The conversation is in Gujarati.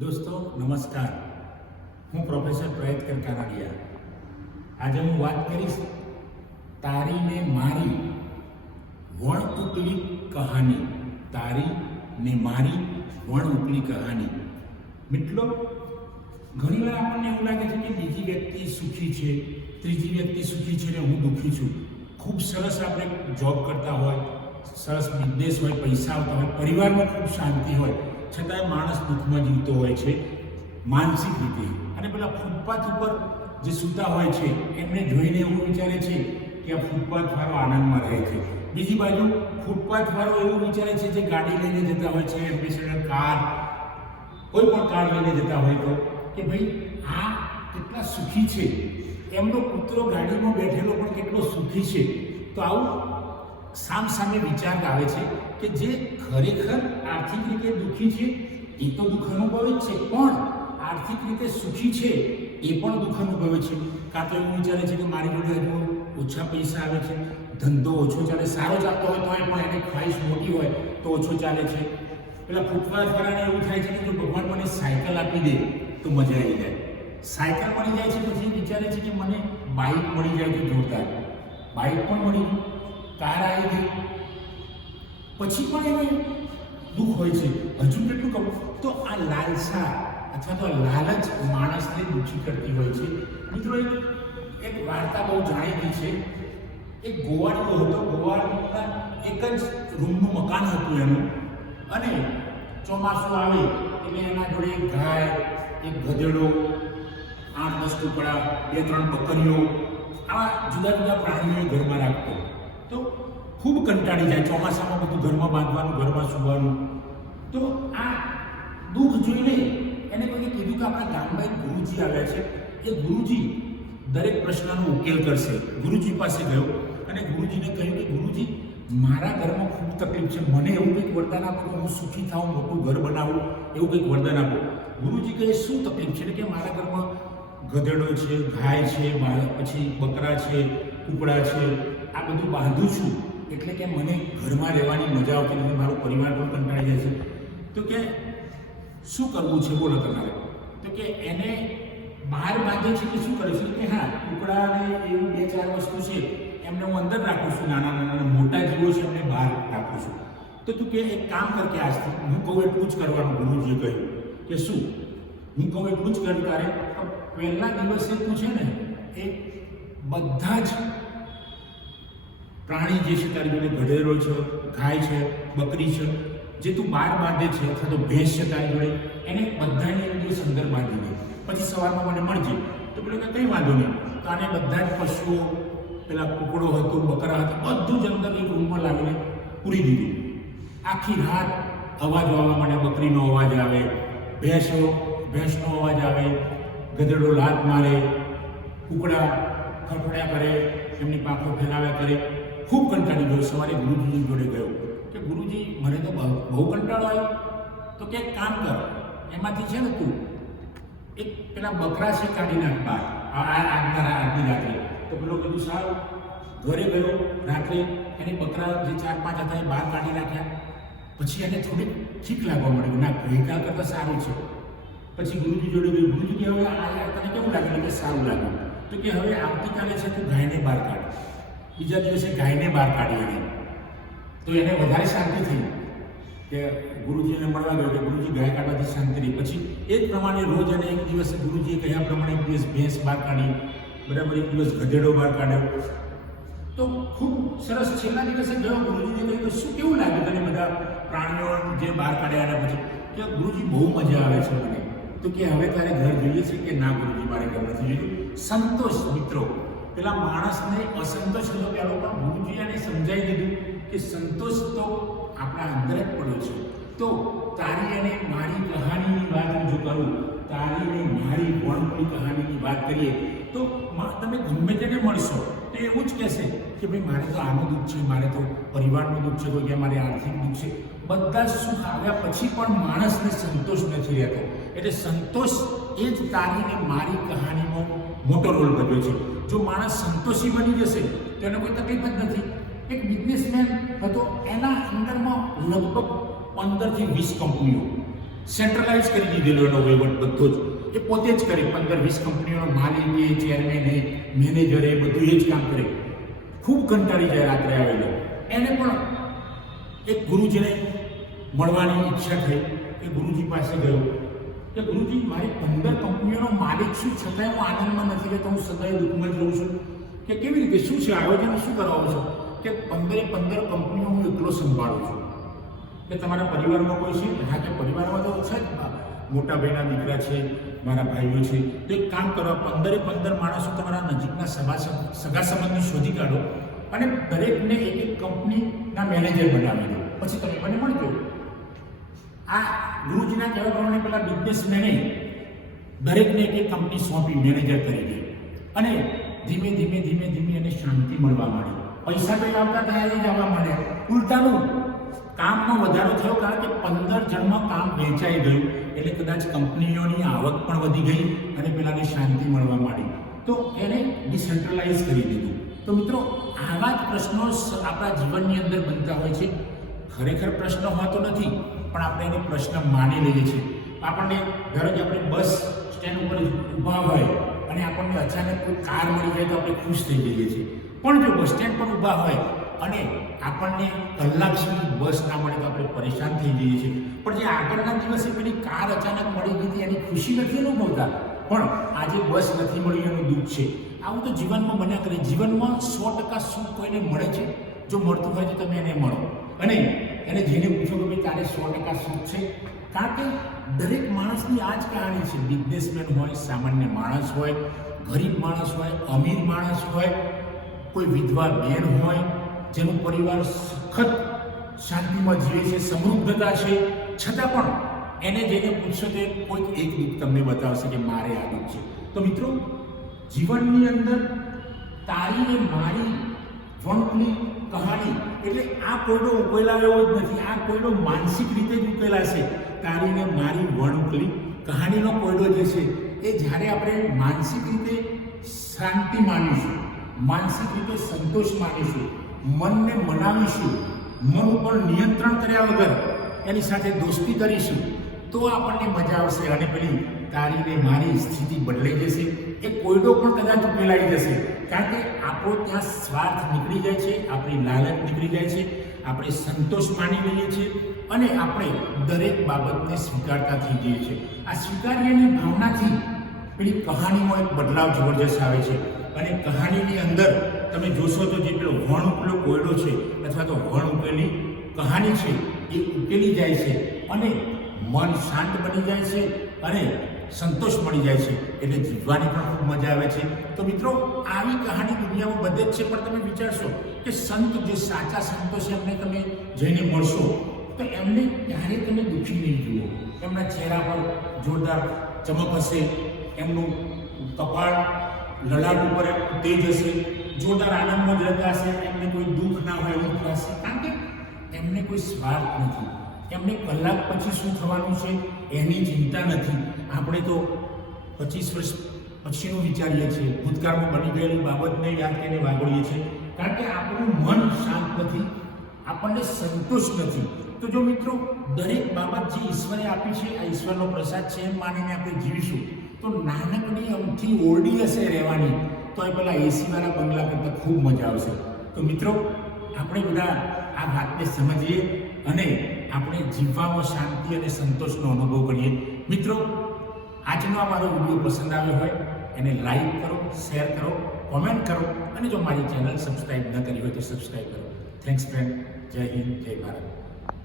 દોસ્તો નમસ્કાર, હું પ્રોફેસર પ્રયત્કર કાનાડિયા. આજે હું વાત કરીશ તારી ને મારી વણ ઉપલી કહાની. તારી ને મારી વણ ઉપલી કહાની. મિત્રો, ઘણીવાર આપણને એવું લાગે છે કે બીજી વ્યક્તિ સુખી છે, ત્રીજી વ્યક્તિ સુખી છે ને હું દુઃખી છું. ખૂબ સરસ આપણે જોબ કરતા હોય, સરસ બિઝનેસ હોય, પૈસા આવતા હોય, પરિવારમાં ખૂબ શાંતિ હોય, છતાંય માણસ દુઃખમાં જીવતો હોય છે માનસિક રીતે. અને પેલા ફૂટપાથ ઉપર જે સૂતા હોય છે એમને જોઈને એવું વિચારે છે કે આ ફૂટપાથવાળો આનંદમાં રહે છે. બીજી બાજુ ફૂટપાથવાળો એવું વિચારે છે જે ગાડી લઈને જતા હોય છે, એમ્બેસેડર કાર, કોઈ પણ કાર લઈને જતા હોય તો, કે ભાઈ આ કેટલા સુખી છે, એમનો પુત્ર ગાડીમાં બેઠેલો પણ કેટલો સુખી છે. તો આવું સામે વિચાર આવે છે કે જે ખરેખર આર્થિક રીતે દુઃખી છે એ તો દુઃખ અનુભવે જ છે, પણ આર્થિક રીતે સુખી છે એ પણ દુઃખ અનુભવે છે. કાં તો એવું વિચારે છે કે મારી જોડે હજુ ઓછા પૈસા આવે છે, ધંધો ઓછો ચાલે, સારો ચાલતો હોય તોય પણ એની ખ્વાહિશ મોટી હોય તો ઓછો ચાલે છે. પેલા ફૂટપાથવાળાને એવું થાય છે કે જો ભગવાન મને સાયકલ આપી દે તો મજા આવી જાય. સાયકલ મળી જાય છે પછી વિચારે છે કે મને બાઇક મળી જાય તો જોરદાર. બાઇક પણ મળી ગઈ, કાર આવી ગઈ, પછી પણ એને દુઃખ હોય છે. હજુ કેટલું કહું તો આ લાલસા અથવા તો લાલચ માણસને દુઃખી કરતી હોય છે. મિત્રો, એક વાર્તા બહુ જાણીતી છે. એક ગોવાળિયો હતો. ગોવાળિયાના એક જ રૂમનું મકાન હતું એનું, અને ચોમાસું આવે એટલે એના જોડે એક ગાય, એક ગધેડો, 8-10 કૂકડા, 2-3 બકરીઓ, આવા જુદા જુદા પ્રાણીઓ ઘરમાં રાખતો. તો ખૂબ કંટાળી જાય ચોમાસામાં બધું ઘરમાં બાંધવાનું, ઘરમાં સૂવાનું. તો આ દુઃખ જોઈને એને કોઈ કીધું કે આપણા ગામમાં એક ગુરુજી આવ્યા છે, એ ગુરુજી દરેક પ્રશ્નનો ઉકેલ કરશે. ગુરુજી પાસે ગયો અને ગુરુજીને કહ્યું કે ગુરુજી, મારા ઘરમાં ખૂબ તકલીફ છે, મને એવું કંઈક વરદાન આપો કે હું સુખી થાઉં, મોટું ઘર બનાવું, એવું કંઈક વરદાન આપો. ગુરુજી કહે શું તકલીફ છે? એટલે કે મારા ઘરમાં ગધેડો છે, ગાય છે, પછી બકરા છે, કૂકડા છે, આ બધું બાંધું છું એટલે કે મને ઘરમાં રહેવાની મજા આવતી નથી, મારો પરિવાર પણ કંટાળી જાય છે. તો કે શું કરવું છે બોલો તમારે? તો કે એને બહાર બાંધે છે કે શું કરે છે? કે હા, કૂકડાને એવું 2-4 વસ્તુ છે એમને હું અંદર રાખું છું, નાના નાના મોટા જીવો છે એમને બહાર રાખું છું. તો તું કે એક કામ કર કે આજથી હું કહું એટલું જ કરવાનું. ગુરુજીએ કહ્યું કે શું? હું કહું એટલું જ કર. તારે પહેલા દિવસે તું છે ને એ બધા જ પ્રાણી જે છે તારી જોડે, ગધેડો છે, ગાય છે, બકરી છે, જે તું બહાર બાંધે છે, અથવા તો ભેંસ છે તારી જોડે, એને બધાને એક દિવસ અંદર બાંધી દે, પછી સવારમાં મને મળજે. તો પેલો કે કંઈ વાંધો નહીં. તો આને બધા જ પશુઓ, પેલા કૂકડો હતો, બકરા હતા, બધું જ અંદર એક રૂમમાં લાવીને પૂરી દીધું. આખી રાત અવાજ આવવા માંડે, બકરીનો અવાજ આવે, ભેંસનો અવાજ આવે, ગધેડો લાત મારે, કૂકડા ખડખડ્યા કરે, એમની પાંખો ફેલાવ્યા કરે. ખૂબ કંટાળી ગયો. સવારે ગુરુજી જોડે ગયો કે ગુરુજી, મને તો બહુ કંટાળો આવ્યો. તો કે એક કામ કર, એમાંથી છે ને તું એક પેલા બકરા છે કાઢી નાખ બહાર આજની રાત્રે. તો પેલો કીધું સારું. ઘરે ગયો, રાત્રે એને બકરા જે 4-5 હતા એ બહાર કાઢી નાખ્યા. પછી એને થોડીક ઠીક લાગવા માંડ્યું, ના ગઈકાલ કરતાં સારું છે. પછી ગુરુજી જોડે ગયું. ગુરુજી કે હવે આ તને કેવું લાગે? કે સારું લાગ્યું. તો કે હવે આવતીકાલે છે તું ગાયને બહાર કાઢ. બીજા દિવસે ગાયને બહાર કાઢી એને. તો એને વધારે શાંતિ થઈ કે ગુરુજીને મળવા ગયો કે ગુરુજી, ગાય કાઢવાથી શાંતિ રહી. પછી એ જ પ્રમાણે રોજ અને એક દિવસે ગુરુજીએ કહ્યા પ્રમાણે એક દિવસ ભેંસ બહાર કાઢી, બરાબર, એક દિવસ ગધેડો બહાર કાઢ્યો. તો ખૂબ સરસ. છેલ્લા દિવસે ગયો, ગુરુજીને કહ્યું કે શું કેવું લાગ્યું તને બધા પ્રાણીઓ જે બહાર કાઢ્યા એના પછી? કે ગુરુજી, બહુ મજા આવે છે મને. તો કે હવે તારે ઘર જોઈએ છે? કે ના ગુરુજી, મારે ઘર નથી જોઈતું. સંતોષ. મિત્રો, પેલા માણસને અસંતોષ હતો ત્યારે પણ ગુરુજીએ એને સમજાવી દીધું કે સંતોષ તો આપણા અંદર જ પડ્યો છે. તો તારી અને મારી કહાનીની વાત હું જો કરું, તારી અને મારી વણપણી કહાનીની વાત કરીએ તો તમે ગમે તેને મળશો તો એવું જ કહેશે કે ભાઈ મારે તો આનું દુઃખ છે, મારે તો પરિવારનું દુઃખ છે, કોઈ કે મારે આર્થિક દુઃખ છે. બધા સુખ આવ્યા પછી પણ માણસને સંતોષ નથી રહેતો. એટલે સંતોષ એ જ તારી અને મારી કહાનીનો મોટો રોલ ભજવે છે. જો માણસ સંતોષી બની જશે તો એને કોઈ તકલીફ જ નથી. એક બિઝનેસમેન હતો, એના અંદરમાં લગભગ 15 થી 20 કંપનીઓ, સેન્ટ્રલાઇઝ કરી દીધેલો એનો વહીવટ બધો જ એ પોતે જ કરે. 15-20 કંપનીઓનો માલિક એ, ચેરમેન એ, મેનેજર એ, બધું એ જ કામ કરે. ખૂબ કંટાળી જાય રાત્રે આવેલો. એને પણ એક ગુરુજીને મળવાની ઈચ્છા થઈ. એ ગુરુજી પાસે ગયો કે ગુરુજી, મારી 15 કંપનીઓનો માલિક છું, છતાંય હું આનંદમાં નથી રહેતો, હું સદાય દુઃખમાં જ રહું છું. કે કેવી રીતે, શું છે આયોજન, શું કરાવો છો? કે 15 કંપનીઓ હું એકલો સંભાળું છું. કે તમારા પરિવારમાં કોઈ છે? હા, કે પરિવારમાં તો છે જ, મોટા ભાઈના દીકરા છે, મારા ભાઈઓ છે. તો એક કામ કરો, 15 માણસો તમારા નજીકના સગા સંબંધી શોધી કાઢો અને દરેકને એક કંપનીના મેનેજર બનાવી દો, પછી તમે મને મળજો. આ ગુરુજીના કહેવા પ્રમાણે પેલા બિઝનેસમેને દરેકને એક કંપની સોંપી, મેનેજર તરીકે. અને ધીમે ધીમે એને શાંતિ મળવા માંડી. પૈસા તો આવતા ત્યાં જ આવવા માંડ્યા. ઉલટાનું કામમાં વધારો થયો, કારણ કે 15 જણમાં કામ વેચાઈ ગયું. એટલે કદાચ કંપનીઓની આવક પણ વધી ગઈ અને પેલાને શાંતિ મળવા માંડી. તો એને ડિસેન્ટ્રલાઇઝ કરી દીધું. તો મિત્રો, આવા જ પ્રશ્નો આપણા જીવનની અંદર બનતા હોય છે. ખરેખર પ્રશ્ન હોતો નથી, પણ આપણે એને પ્રશ્ન માની લઈએ છીએ. આપણને ધારો કે આપણે બસ સ્ટેન્ડ ઉપર ઊભા હોય અને આપણને અચાનક કોઈ કાર મળી જાય તો આપણે ખુશ થઈ જઈએ છીએ. પણ જો બસ સ્ટેન્ડ પર ઊભા હોય અને આપણને કલાક સુધી બસ ના મળે તો આપણે પરેશાન થઈ જઈએ છીએ. પણ જે આગળના દિવસે પેલી કાર અચાનક મળી ગઈ હતી એની ખુશી નથી અનુભવતા, પણ આજે બસ નથી મળી એનું દુઃખ છે. આવું તો જીવનમાં બન્યા કરે. જીવનમાં 100% સુખ કોઈને મળે છે. જો મળતું હોય તો તમે એને મળો અને એને જેને પૂછો કે ભાઈ તારે 100% સુખ છે. કારણ કે દરેક માણસની આ જ કહાની છે. બિઝનેસમેન હોય, સામાન્ય માણસ હોય, ગરીબ માણસ હોય, અમીર માણસ હોય, કોઈ વિધવા બેન હોય જેનું પરિવાર સુખદ શાંતિમાં જીવે છે, સમૃદ્ધતા છે, છતાં પણ એને જેને પૂછશો તો કોઈક એક દુઃખ તમને બતાવશે કે મારે આ દુઃખ છે. તો મિત્રો, જીવનની અંદર તારી ને મારી વણકની કહાની એટલે આ કોઈનો ઉકેલાયો જ નથી. આ કોઈનો માનસિક રીતે જ ઉકેલાશે. તારી ને મારી વણકલી કહાનીનો કોયડો જે છે એ જ્યારે આપણે માનસિક રીતે શાંતિ માનીશું, માનસિક રીતે સંતોષ માનીશું, મનને મનાવીશું, મન ઉપર નિયંત્રણ કર્યા વગર એની સાથે દોસ્તી કરીશું, તો આપણને મજા આવશે. અને પેલી તારી ને મારી સ્થિતિ બદલાઈ જશે. એ કોયડો પણ કદાચ ઉકેલાઈ જશે. કારણ કે આપણો ત્યાં સ્વાર્થ નીકળી જાય છે, આપણી લાલચ નીકળી જાય છે, આપણે સંતોષ માની લઈએ છીએ અને આપણે દરેક બાબતને સ્વીકારતા થઈ જઈએ છીએ. આ સ્વીકાર્યની ભાવનાથી પેલી કહાનીમાં એક બદલાવ જબરજસ્ત આવે છે. અને કહાનીની અંદર તમે જોશો તો જે પેલો વણ ઉપેલો કોયડો છે અથવા તો વણ ઉપેલી કહાની છે એ ઉકેલી જાય છે અને મન શાંત બની જાય છે અને સંતોષ મળી જાય છે. એટલે જીવવાની પણ ખૂબ મજા આવે છે. તો મિત્રો, આવી કહાની દુનિયામાં બધે જ છે. પણ તમે વિચારશો કે સંત, જે સાચા સંતો છે, એમને તમે જઈને મળશો તો એમને ક્યારેય તમે દુઃખી નહીં જુઓ. એમના ચહેરા પર જોરદાર ચમક હશે, એમનું કપાળ, લલાટ ઉપર તેજ હશે, જોરદાર આનંદમાં જ રહેતા હશે. એમને કોઈ દુઃખ ના હોય એવું થશે, કારણ કે એમને કોઈ સ્વાર્થ નથી. એમને કલાક પછી શું થવાનું છે એની ચિંતા નથી. આપણે તો 25 વર્ષ પછીનું વિચારીએ છીએ, ભૂતકાળમાં બની ગયેલી બાબતને યાદ કરીને વાગોળીએ છીએ, કારણ કે આપણું મન શાંત નથી, આપણને સંતોષ નથી. તો જો મિત્રો, દરેક બાબત જે ઈશ્વરે આપી છે, આ ઈશ્વરનો પ્રસાદ છે એમ માનીને આપણે જીવીશું તો નાનકડી અમથી ઓરડી હશે રહેવાની, તો એ પેલા એસીવાળા બંગલા કરતાં ખૂબ મજા આવશે. તો મિત્રો, આપણે બધા આ વાતને સમજીએ અને આપણે જીવવામાં શાંતિ અને સંતોષનો અનુભવ કરીએ. મિત્રો, આજનો આ મારો વિડીયો પસંદ આવ્યો હોય એને લાઈક કરો, શેર કરો, કોમેન્ટ કરો અને જો મારી ચેનલ સબસ્ક્રાઈબ ન કરી હોય તો સબસ્ક્રાઈબ કરો. Thanks friend. જય હિન્દ, જય ભારત.